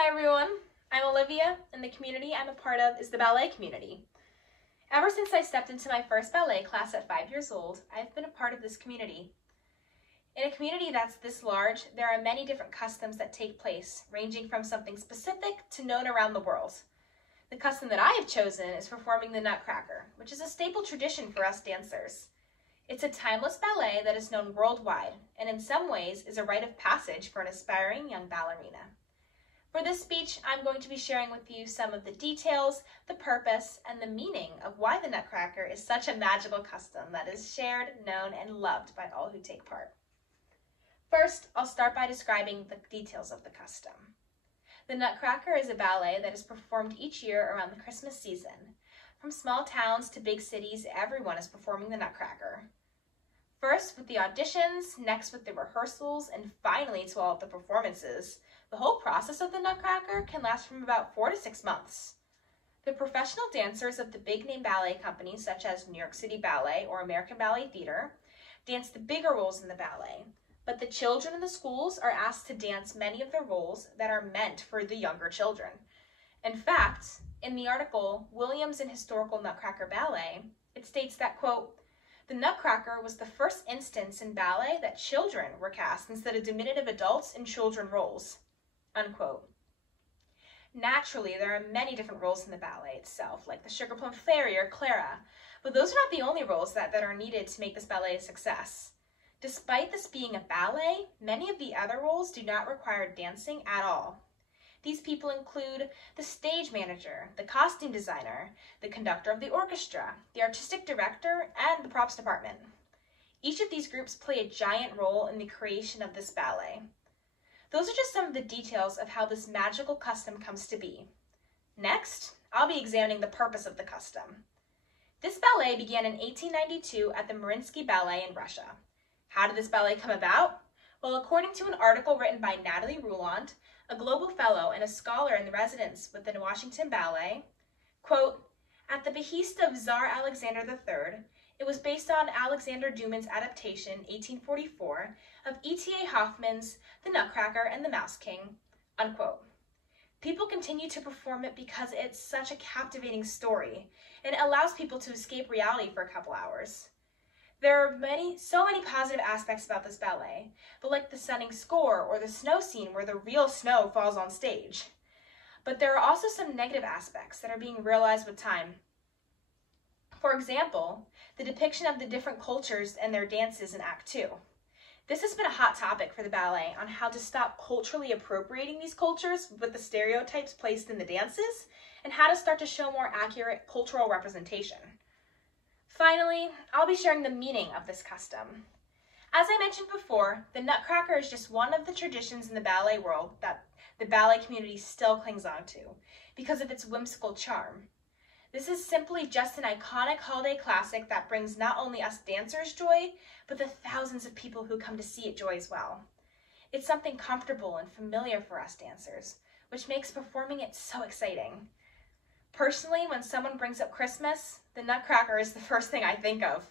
Hi everyone, I'm Olivia, and the community I'm a part of is the ballet community. Ever since I stepped into my first ballet class at 5 years old, I've been a part of this community. In a community that's this large, there are many different customs that take place, ranging from something specific to known around the world. The custom that I have chosen is performing the Nutcracker, which is a staple tradition for us dancers. It's a timeless ballet that is known worldwide, and in some ways is a rite of passage for an aspiring young ballerina. For this speech, I'm going to be sharing with you some of the details, the purpose, and the meaning of why the Nutcracker is such a magical custom that is shared, known, and loved by all who take part. First, I'll start by describing the details of the custom. The Nutcracker is a ballet that is performed each year around the Christmas season. From small towns to big cities, everyone is performing the Nutcracker. First with the auditions, next with the rehearsals, and finally to all of the performances. The whole process of the Nutcracker can last from about 4 to 6 months. The professional dancers of the big-name ballet companies such as New York City Ballet or American Ballet Theater dance the bigger roles in the ballet, but the children in the schools are asked to dance many of the roles that are meant for the younger children. In fact, in the article, Williams and Historical Nutcracker Ballet, it states that, quote, "The Nutcracker was the first instance in ballet that children were cast instead of diminutive adults in children roles," unquote. Naturally, there are many different roles in the ballet itself, like the Sugar Plum Fairy or Clara, but those are not the only roles that are needed to make this ballet a success. Despite this being a ballet, many of the other roles do not require dancing at all. These people include the stage manager, the costume designer, the conductor of the orchestra, the artistic director, and the props department. Each of these groups play a giant role in the creation of this ballet. Those are just some of the details of how this magical custom comes to be. Next, I'll be examining the purpose of the custom. This ballet began in 1892 at the Mariinsky Ballet in Russia. How did this ballet come about? Well, according to an article written by Natalie Rouland, a global fellow and a scholar in residence with the Washington Ballet, quote, "At the behest of Tsar Alexander III, it was based on Alexander Duman's adaptation, 1844, of E.T.A. Hoffmann's The Nutcracker and the Mouse King," unquote. People continue to perform it because it's such a captivating story, and it allows people to escape reality for a couple hours. There are so many positive aspects about this ballet, but like the stunning score or the snow scene where the real snow falls on stage. But there are also some negative aspects that are being realized with time. For example, the depiction of the different cultures and their dances in Act 2. This has been a hot topic for the ballet on how to stop culturally appropriating these cultures with the stereotypes placed in the dances, and how to start to show more accurate cultural representation. Finally, I'll be sharing the meaning of this custom. As I mentioned before, the Nutcracker is just one of the traditions in the ballet world that the ballet community still clings on to because of its whimsical charm. This is simply just an iconic holiday classic that brings not only us dancers joy, but the thousands of people who come to see it joy as well. It's something comfortable and familiar for us dancers, which makes performing it so exciting. Personally, when someone brings up Christmas, the Nutcracker is the first thing I think of,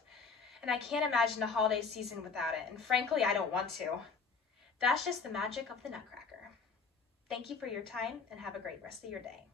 and I can't imagine a holiday season without it, and frankly, I don't want to. That's just the magic of the Nutcracker. Thank you for your time, and have a great rest of your day.